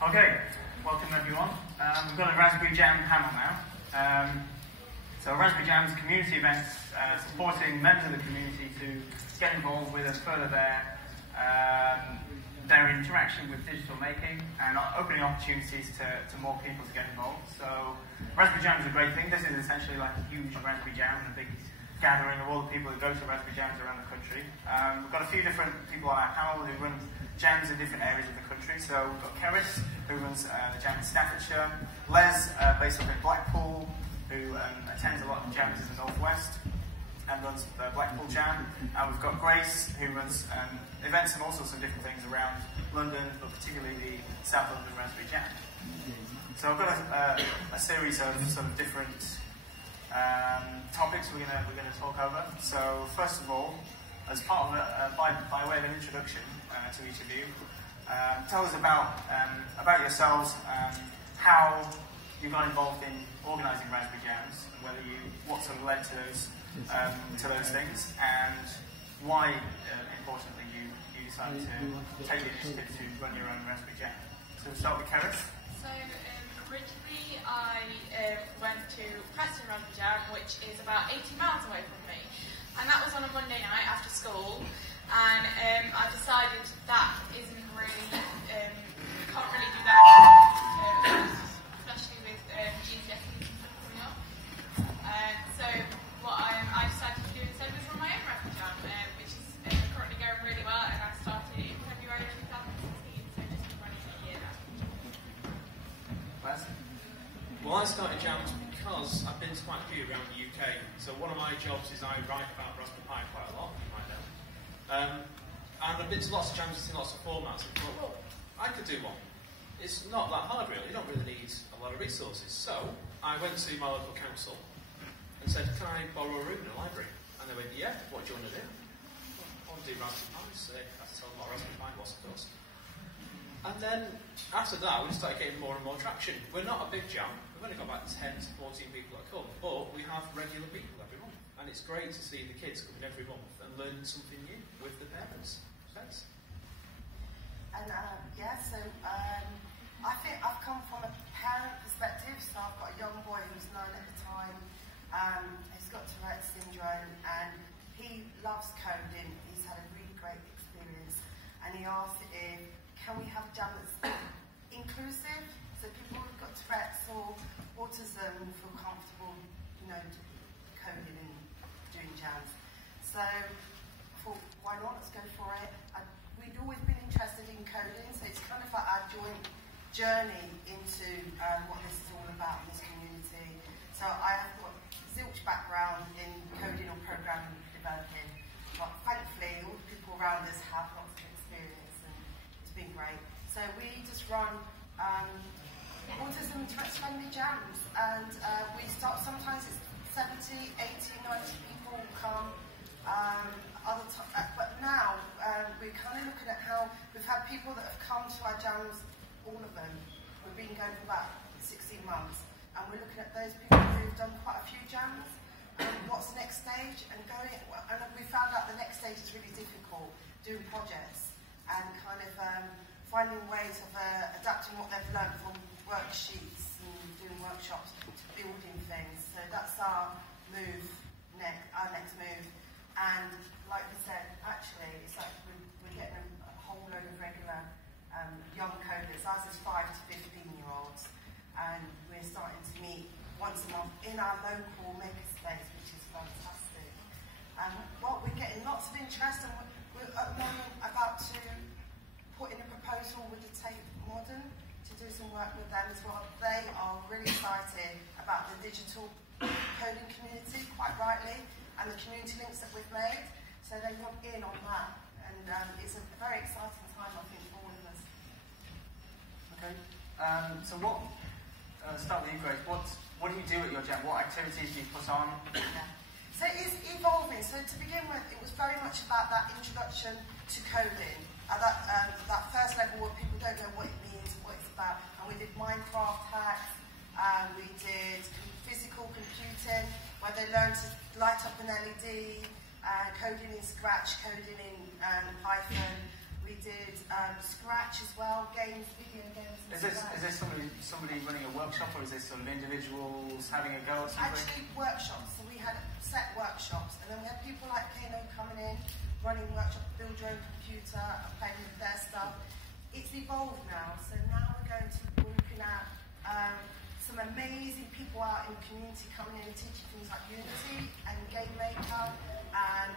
Okay, welcome everyone. We've got a Raspberry Jam panel now. So Raspberry Jam's community events, supporting members of the community to get involved with and further their interaction with digital making and opening opportunities to more people to get involved. So Raspberry Jam is a great thing. This is essentially like a huge Raspberry Jam, a big gathering of all the people who go to Raspberry Jams around the country. We've got a few different people on our panel who run jams in different areas of the country. So we've got Keris, who runs the jam in Staffordshire, Les, based up in Blackpool, who attends a lot of jams in the Northwest and runs the Blackpool Jam. And we've got Grace, who runs events and all sorts of different things around London, but particularly the South London Raspberry Jam. So I've got a series of sort of different topics we're going to talk over. So first of all, as part of by way of an introduction to each of you, tell us about yourselves, how you got involved in organising Raspberry Jams, and what sort of led to those things, and why, importantly, you decided to take the initiative to run your own Raspberry Jam. So we'll start with Keris. So originally I went to Preston Raspberry Jam, which is about 80 miles away from me, and that was on a Monday night after school. And I decided that isn't really, can't really do that, especially with GCSEs and stuff coming up. So what I decided to do instead was run my own Raspberry Jam, which is currently going really well, and I started in February 2016, so just been running a year now. Well, I started jams because I've been to quite a few around the UK. So one of my jobs is I write about Raspberry Pi quite a lot, you might know. And I've been to lots of jams and seen lots of formats and thought, well, I could do one. It's not that hard really, you don't really need a lot of resources. So I went to my local council and said, can I borrow a room in a library? And they went, yeah, what do you want to do? I want to do Raspberry Pi, so I had to tell them what Raspberry Pi was, of course. And then after that, we started getting more and more traction. We're not a big jam, we've only got about 10 to 14 people that come, but we have regular people every month. And it's great to see the kids coming every month and learning something new with the parents. Thanks. And I think I've come from a parent perspective, so I've got a young boy who's 9 at the time. He's got Tourette's syndrome and he loves coding. He's had a really great experience, and he asked if can we have a jam that's inclusive, so people who've got Tourette's or autism feel comfortable, coding and doing jams. So I thought, why not? Let's go for it. We'd always been interested in coding, so it's kind of like our joint journey into what this is all about in this community. So I have got zilch background in coding or programming developing, but thankfully all the people around us have lots of experience, and it's been great. So we just run autism Tourette's friendly jams, and we start, sometimes it's 70, 80, 90 people come. But now we're kind of looking at how we've had people that have come to our jams, all of them. We've been going for about 16 months, and we're looking at those people who've done quite a few jams and what's the next stage, and we found out the next stage is really difficult, doing projects and kind of finding ways of adapting what they've learned from worksheets and doing workshops to building things. So that's our next move. And like we said, actually, it's like we're getting a whole load of regular young coders. Ours is 5 to 15-year-olds, and we're starting to meet once a month in our local makerspace, which is fantastic. And we're getting lots of interest, and we're at the moment about to put in a proposal with the Tate Modern to do some work with them as well. They are really excited about the digital coding community, quite rightly, and the community links that we've made, so they want in on that, and it's a very exciting time, I think, for all of us. Okay, so start with you, Grace. What do you do at your jam? What activities do you put on? Yeah. So it's evolving. So to begin with, it was very much about that introduction to coding, at that first level where people don't know what it means, what it's about, and we did Minecraft hacks, we did physical computing, where they learned to light up an LED, coding in Scratch, coding in Python, We did Scratch as well, games, video games. Is this somebody running a workshop, or is this sort of individuals having a go at something? Actually, workshops. So we had set workshops, and then we had people like Kano coming in, running workshops, build your own computer, and playing with their stuff. It's evolved now, so now we're looking at some amazing people out in the community coming in and teaching things like Unity and Game Maker, and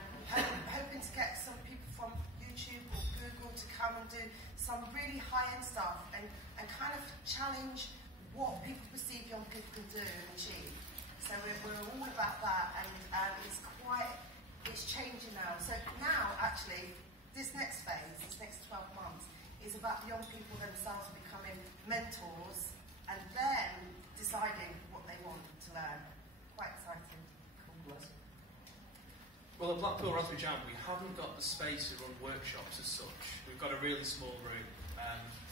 hoping to get some people from YouTube or Google to come and do some really high-end stuff and kind of challenge what people perceive young people can do and achieve. So we're all about that, and it's changing now. So now, actually, this next phase, this next 12 months, is about young people themselves becoming mentors and then deciding what they want to learn. Quite exciting. Cool. Well, at Blackpool Raspberry Jam, we haven't got the space to run workshops as such. We've got a really small room,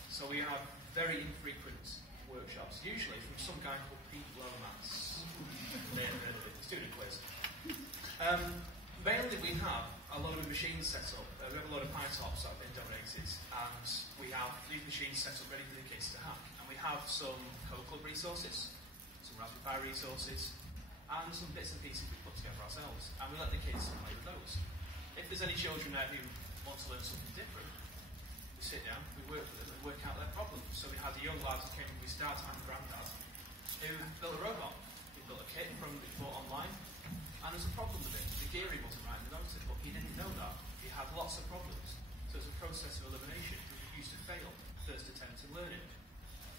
so we have very infrequent workshops, usually from some guy called Pete Lomas. He's doing a quiz. Mainly we have a lot of machines set up. We have a lot of Pytops that have been donated, and we have these machines set up ready for the kids to hack. And we have some Code Club resources, some Raspberry Pi resources, and some bits and pieces we put together ourselves. And we let the kids play with those. If there's any children there who want to learn something different, we sit down, we work with them and work out their problems. So we had a young lad who came from his dad and granddad who built a robot. He built a kit from it bought online, and there's a problem with it. The gearing wasn't right in the motor, but he didn't know that. He had lots of problems. So it's a process of elimination. He used to fail first attempt at learning.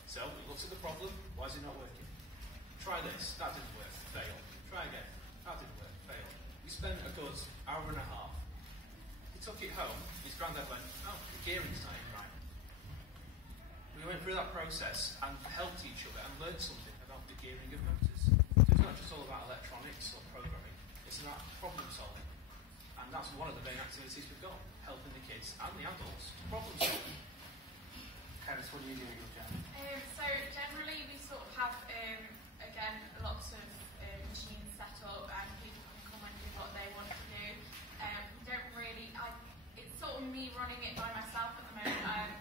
So we looked at the problem. Why is it not working? Try this. That didn't work. Fail. Try again. That didn't work. Fail. We spent a good hour and a half. He took it home. His granddad went, oh, the gearing's not even right. We went through that process and helped each other and learned something about the gearing of motors. So it's not just all about electronics or programming. It's about problem solving. And that's one of the main activities we've got, helping the kids and the adults problem solve. Candice, what do you do at your jam? So generally we sort of have, again, lots of machines set up and people can come and do what they want to do. We don't really, it's sort of me running it by myself at the moment.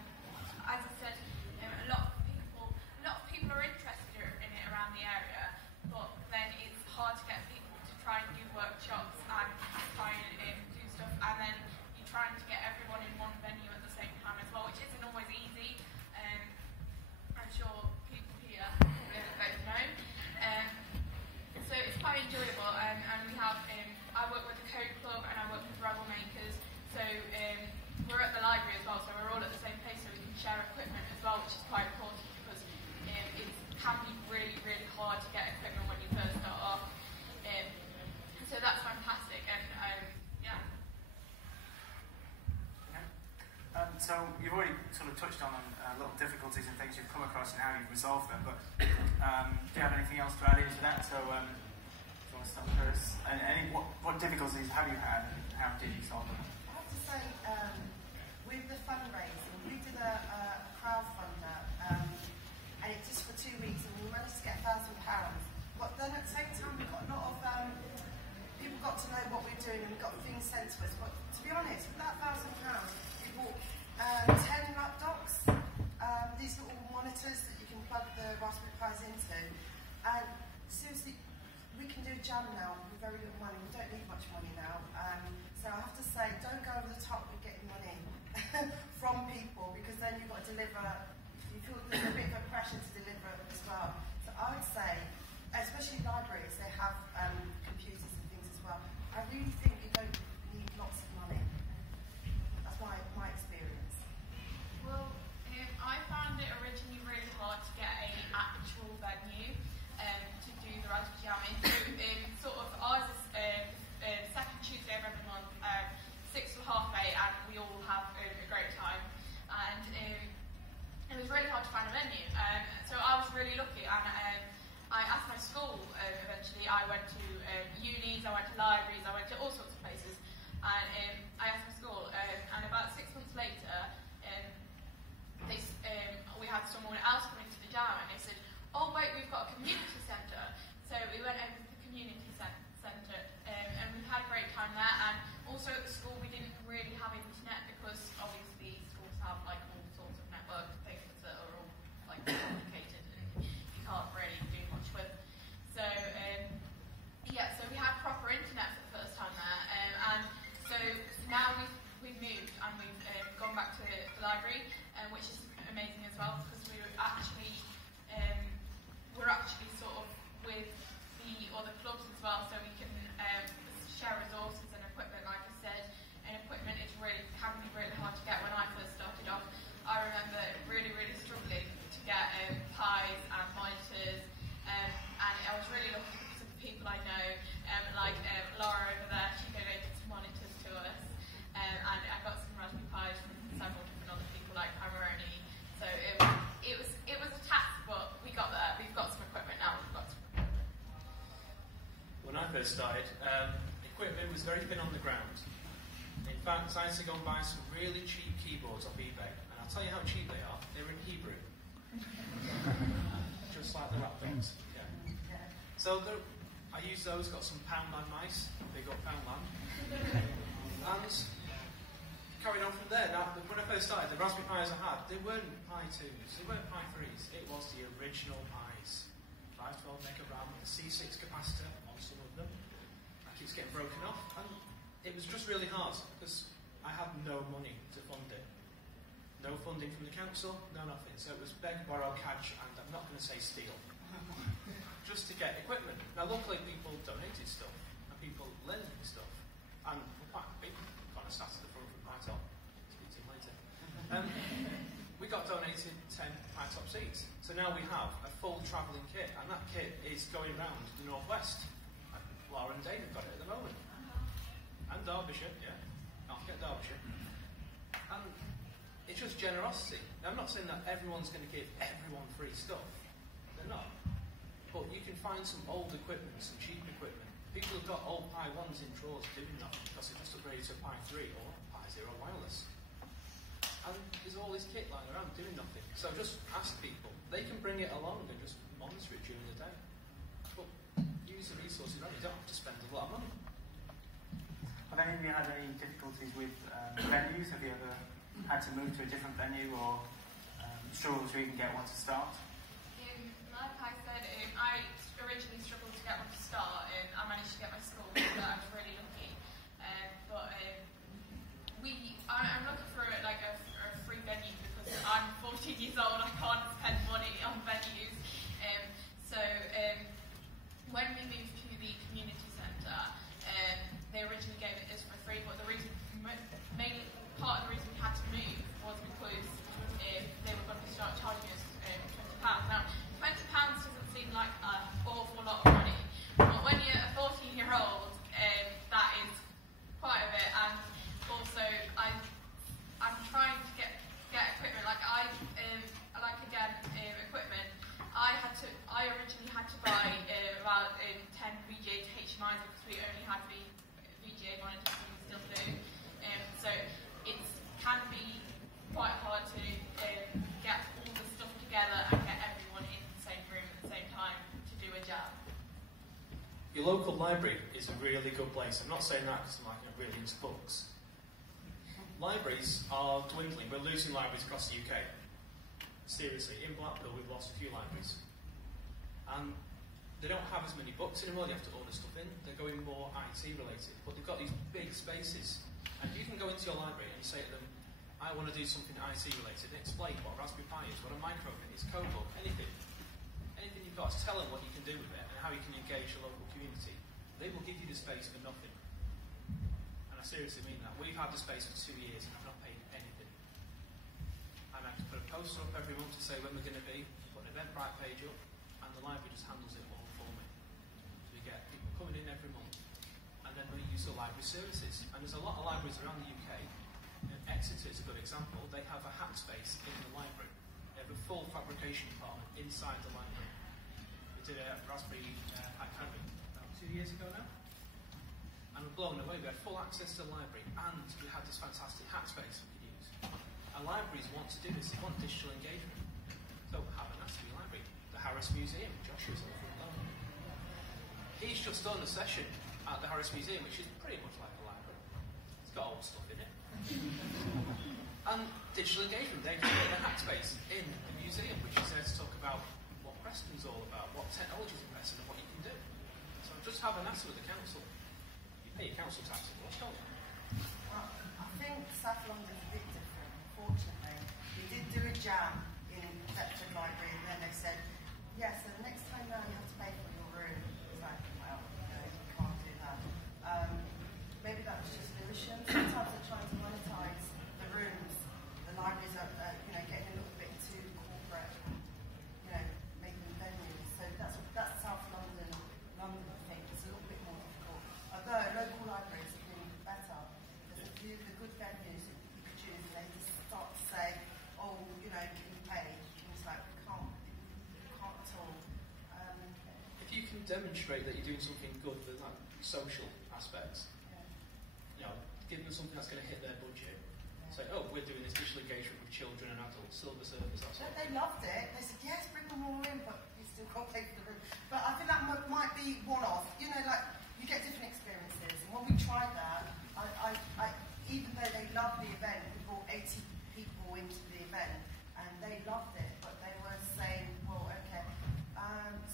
As I said, a lot of people are interested in it around the area, but then it's hard to get people to try and do workshops and try and do stuff, and then you're trying to get everyone in one venue at the same time as well, which isn't always easy. I'm sure people here both know. So it's quite enjoyable, and we have, I work with the Code Club and I work with Rebel Makers, so we're at the library as well, so we're all at the same place, so we can share equipment as well, which is quite important because it can be really, really hard to get equipment when you first start off. So that's fantastic, and yeah. So you've already sort of touched on little difficulties and things you've come across and how you've resolved them, but do you have anything else to add into that? So do you want to start first? And what difficulties have you had and how did you solve them? I have to say, with the fundraising, we did a crowdfunder, and it just for 2 weeks, and we managed to get £1,000. But then at the same time, we got a lot of people got to know what we're doing and got things sent to us. But to be honest, with that £1,000, we bought 10 laptops, these little monitors that you can plug the Raspberry Pis into. And seriously, we can do a jam now with very little money. We don't need much money now. So I have to say, don't go over the top with getting money from people, because then you've got to deliver. You feel there's a bit of a pressure to deliver as well. So I would say, especially libraries, they have computers and things as well. I really think you don't need lots of money. That's my experience. Well, I found it originally really hard to get an actual venue to do the Raspberry Jam in. So, sort of ours is second Tuesday of every month, 6 till 8:30, and we all have a great time. And it was really hard to find a venue. So I was really lucky, and I asked my school eventually. I went to unis, I went to libraries, I went to all sorts of places, and I asked my school. And about 6 months later, we had someone else come into the jam, and they said, "Oh wait, we've got a community centre." So we went over to the community centre, and we had a great time there. And also at the school, we didn't really have internet because obviously very thin on the ground. In fact, I had to go and buy some really cheap keyboards off eBay, and I'll tell you how cheap they are. They're in Hebrew. Just like the laptops. Yeah. So I used those, got some Poundland mice, big up Poundland, and carried on from there. Now, when I first started, the Raspberry Pis I had, they weren't Pi 2s, they weren't Pi 3s, it was the original Pis. 512 mega RAM with a C6 capacitor on some of them. That keeps getting broken off, and it was just really hard because I had no money to fund it. No funding from the council, no nothing. So it was beg, borrow, catch, and I'm not going to say steal. Just to get equipment. Now, luckily, people donated stuff, and people lent me stuff. And we're quite big, kind of sat at the front from Pytop. Speak to him later. We got donated 10 Pytop seats. So now we have a full travelling kit, and that kit is going round the northwest. Laura and Dave have got it at the moment. And Derbyshire, yeah. Can't forget Derbyshire. And it's just generosity. Now, I'm not saying that everyone's going to give everyone free stuff. They're not. But you can find some old equipment, some cheap equipment. People have got old Pi 1s in drawers doing nothing because they've just upgraded to Pi 3 or Pi 0 wireless. And there's all this kit lying around doing nothing. So just ask people. They can bring it along and just monitor it during the day. But use the resources around. You don't have to spend a lot of money. Have any of you had any difficulties with venues? Have you ever had to move to a different venue or struggled to even get one to start? Like I said, I originally struggled to get one to start, and I managed to get my school, so I was really lucky. I'm looking for a free venue because I'm 14 years old. I can't spend money on venues. When we moved to the community centre, they originally gave it us for free, but mainly part of the reason we had to move was because they were going to start charging us £20. Now, £20 doesn't seem like an awful lot of money, but when you're a 14-year-old, that is quite a bit. And also, I'm trying to get equipment. Equipment. I originally had to buy about 10 VGA HMIs because we only had the VGA monitors, and we still do. So it can be quite hard to get all the stuff together and get everyone in the same room at the same time to do a jam. Your local library is a really good place. I'm not saying that because I'm really into books. Libraries are dwindling. We're losing libraries across the UK. Seriously, in Blackpool we've lost a few libraries. And they don't have as many books anymore, they have to order stuff in. They're going more IT related, but they've got these big spaces. And you can go into your library and say to them, I want to do something IT related, and explain what a Raspberry Pi is, what a microphone is, CodeBook, anything. Anything you've got, tell them what you can do with it and how you can engage the local community. They will give you the space for nothing. And I seriously mean that. We've had the space for 2 years and I've not paid anything. And I have to put a poster up every month to say when we're going to be, put an Eventbrite page up, and the library just handles it all for me. So we get people coming in every month, and then we use the library services. And there's a lot of libraries around the UK, and Exeter is a good example. They have a hack space in the library. They have a full fabrication department inside the library. We did a Raspberry Pi Academy about 2 years ago now. And we're blown away. We had full access to the library, and we had this fantastic hack space we could use. And libraries want to do this. They want digital engagement. So have an Raspberry library. The Harris Museum, Joshua's on the front lawn. He's just done a session at the Harris Museum, which is pretty much like a library. It's got old stuff in it. And digital engagement, they can get the hack space in the museum, which is there to talk about what Preston's all about, what technologies in Preston, and what you can do. So just have an answer with the council. You pay your council tax, of course, don't you? Well, I think South London's a bit different, unfortunately. We did do a jam in Deptford Library, and then they said, yes, so the next time round you have to pay for your room. It's like, well, no, you can't do that. Maybe that was just illusion. Sometimes they're trying to monetize the rooms. The libraries are, getting a little bit too corporate, making venues. So that's South London thing. It's a little bit more difficult. Although local libraries are doing better. There's a few of the good venues that you could choose, and they just start to say, oh, can you pay? And it's like, we can't at all. If you can demonstrate that you're doing something good with social aspects, give them something that's going to hit their budget. Say, oh, we're doing this digital engagement with children and adults, silver service, that sort of They loved it. They said, yes, bring them all in, but you still can't pay for the room. But I think that might be one-off. You know, like, you get different experiences. And when we tried that, even though they loved the event, we brought 80 people into the event, and they loved it, but they were saying, well, okay.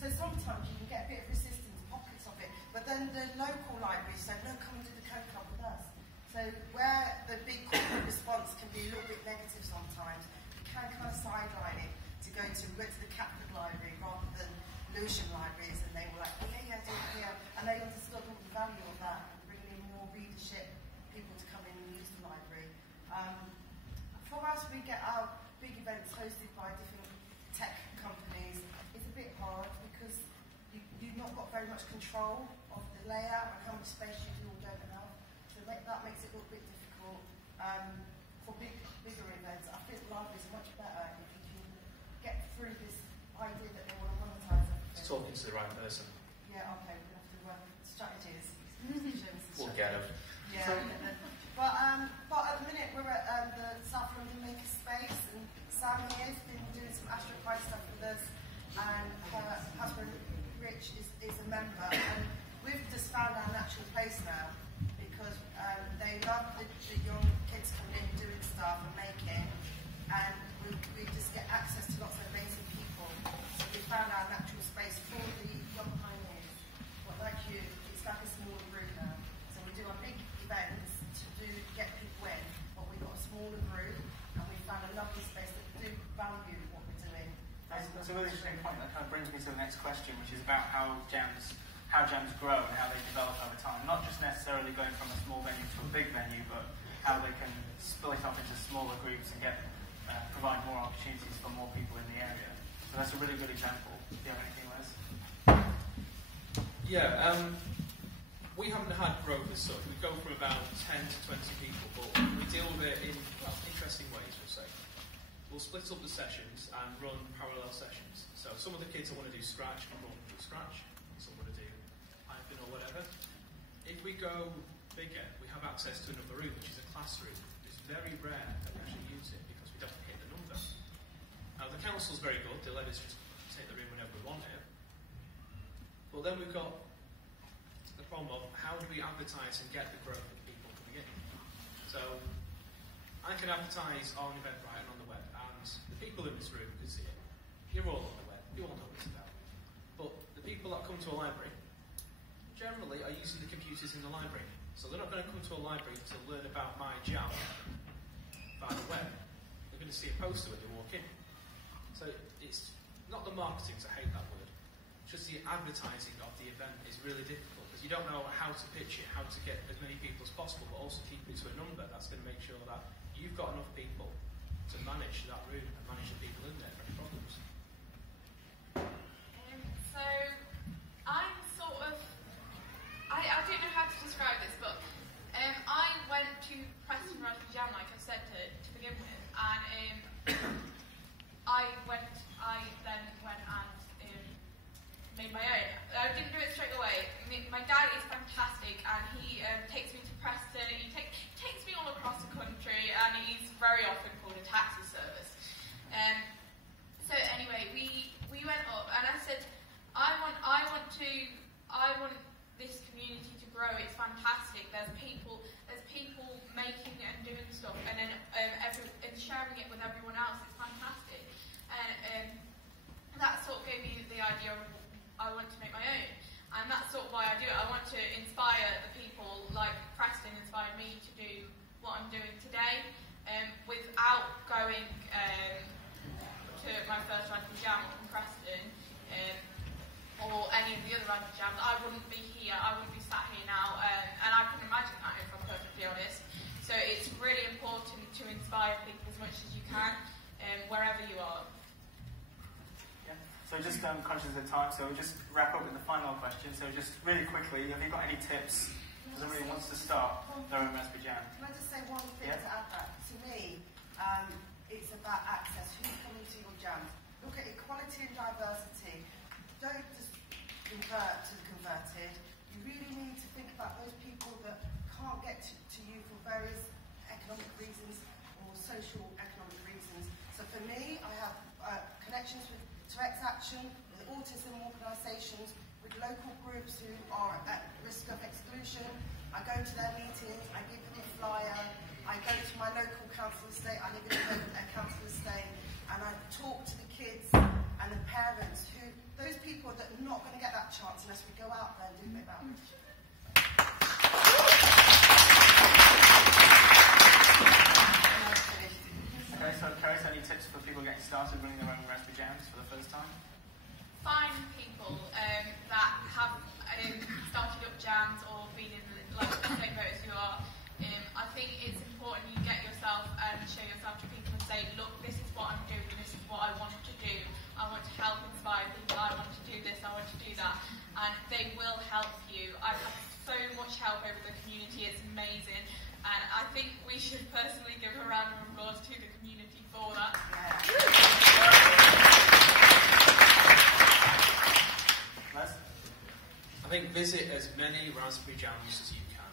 So sometimes you can get a bit of resistance, pockets of it, but then the local libraries said, no, come and do the Code Club with us. So where the big corporate response can be a little bit negative sometimes, you can kind of sideline it to go to, we went to the Catford Library rather than Lewisham Libraries, and they were like, oh yeah, do it here. And they understood all the value of that, and bringing in more readership, people to come in and use the library. For us, we get our big events hosted by different tech companies. It's a bit hard because you've not got very much control of the layout and how much space you do or don't have. So that makes it a little bit difficult. For bigger events, I think libraries are much better if you can get through this idea that they want to monetize everything. It's talking to the right person. Yeah, okay, we have to work strategies. We'll get them. Yeah. But at the minute we're at the South London Makerspace, and Sam here has been doing some AstroPi stuff with us, and her husband Rich is a member, and we've just found our natural place now because they love the young kids coming in doing stuff and making, and we just get access to lots of amazing people. So we found our natural space for the young pioneers. But like you, it's like a smaller group now. So we do our big events to get people in, but we've got a smaller group, and we found a lovely space that do value what we're doing. That's a really interesting point. That kind of brings me to the next question, which is about how jams grow and how they develop over time. Not just necessarily going from a small venue to a big venue, but how they can split up into smaller groups and provide more opportunities for more people in the area. So that's a really good example. Do you have anything, Les? Yeah, we haven't had growth as such. We go from about 10 to 20 people, but we deal with it in interesting ways, we'll say. We'll split up the sessions and run parallel sessions. So some of the kids that want to do Scratch can run through Scratch. Some want to do Python or whatever. If we go bigger, we have access to another room, which is a classroom. It's very rare that we actually use it because we don't hit the number. Now the council's very good. They let us just take the room whenever we want it. But then we've got the problem of how do we advertise and get the growth of people coming in. So I can advertise on Eventbrite and on the web, and the people in this room can see it. You're all on the web, you all know what it's about. But the people that come to a library generally are using the computers in the library. So they're not going to come to a library to learn about my jam by the web. They're going to see a poster when they walk in. So it's not the marketing, I hate that word. Just the advertising of the event is really difficult because you don't know how to pitch it, how to get as many people as possible, but also keep it to a number that's going to make sure that you've got enough people to manage that room and manage the people in there for any problems. So I'm sort of, I don't know how to describe this, but I went to Preston Raspberry Jam, like I said, to begin with, and I then went and made my own. I didn't do it straight away. My dad is fantastic, and he takes me to Preston. He takes me all across the country, and he's very often called a taxi service. So anyway, we went up, and I said, I want this community to grow. It's fantastic. There's people making and doing stuff, and then and sharing it with everyone else. It's fantastic, and that sort of gave me the idea of I want to make my own, and that's sort of why I do it. I want to inspire the people, like Preston inspired me to do what I'm doing today, without going to my first random jam in Preston, or any of the other random jams. I wouldn't be here. I wouldn't be sat here now, and I couldn't imagine that, if I'm perfectly honest. So it's really important to inspire people as much as you can, wherever you are. So just conscious of the time, so we'll just wrap up with the final question. So just really quickly, have you got any tips for somebody who wants to start their own Raspberry Jam? Can I just say one thing to add that? To me, it's about access. Who's coming to your jams? Look at equality and diversity. Don't just convert to the converted. You really need to think about those people that can't get to you for connections with Tourette's Action, with autism organisations, with local groups who are at risk of exclusion. I go to their meetings, I give them a flyer, I go to my local council estate, I live in a council estate, and I talk to the kids and the parents who, those people that are not going to get that chance unless we go out there and do a bit of outreach. Okay, so Carrie, any tips for people getting started running their own Raspberry Jams for the first time? Find people that have started up jams or been in the same boat as you are. I think it's important you get yourself and show yourself to people and say, look, this is what I'm doing, this is what I want to do. I want to help inspire people, I want to do this, I want to do that. And they will help you. I've had so much help over the community, it's amazing. And I think we should personally give a round of applause to the community for that. Les? I think visit as many Raspberry Jams as you can.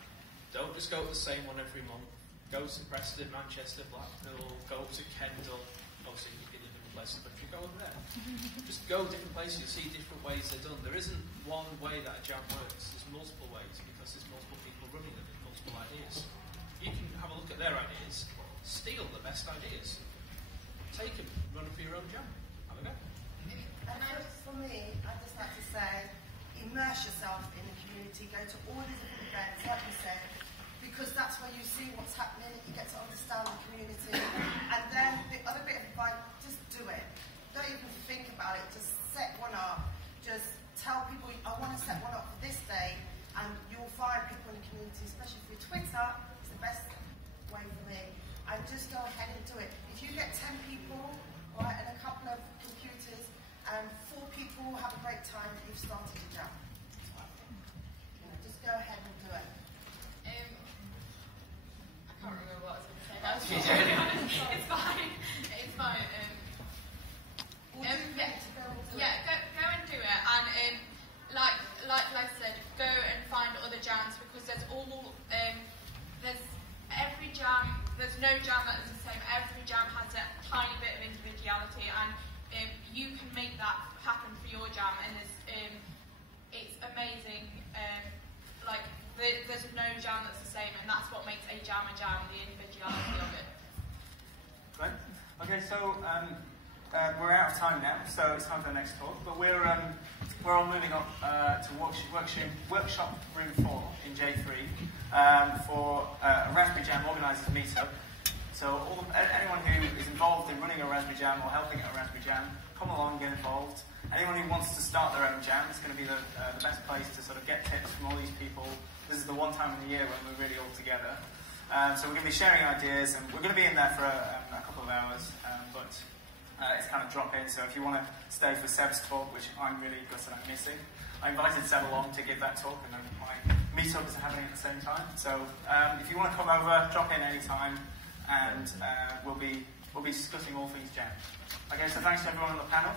Don't just go to the same one every month. Go to Preston, Manchester, Blackpool, go to Kendal. Obviously, you can live in places, but if you go over there, just go different places. You'll see different ways they're done. There isn't one way that a jam works. There's multiple ways because there's multiple people running them with multiple ideas. You can have a look at their ideas, steal the best ideas, take them, run them for your own jam. Have a go. And for me, I'd just like to say, immerse yourself in the community, go to all the different events, like you said, because that's where you see what's happening, you get to understand the community. And then the other bit of advice, just do it. Don't even think about it, just set one up. Just tell people, I want to set one up for this day, and you'll find people in the community, especially through Twitter, it's the best way for me. And just go ahead and do it. If you get 10 people, right, and a couple of computers, and 4 people have a great time, you've started a jam. Just go ahead and do it. I can't remember what I was going to say. That was it's fine. It's fine. Go and do it. And like I said, go and find other jams because there's every jam. There's no jam that is the same. Every jam has a tiny bit of individuality, and you can make that happen for your jam. And it's amazing. There's no jam that's the same, and that's what makes a jam, the individuality of it. Great. Okay, so we're out of time now, so it's time for the next talk. But we're all moving up to workshop room 4 in J3 for a Raspberry Jam organisers meetup. So anyone who is involved in running a Raspberry Jam or helping at a Raspberry Jam, come along, get involved. Anyone who wants to start their own jam, it's going to be the best place to sort of get tips from all these people. This is the one time in the year when we're really all together. So we're going to be sharing ideas, and we're going to be in there for a couple of hours, but it's kind of drop in. So if you want to stay for Seb's talk, which I'm really gutted I'm missing, I invited Seb along to give that talk, and then my meetup is happening at the same time. So if you want to come over, drop in any time, and we'll be discussing all things jam. Okay, so thanks to everyone on the panel.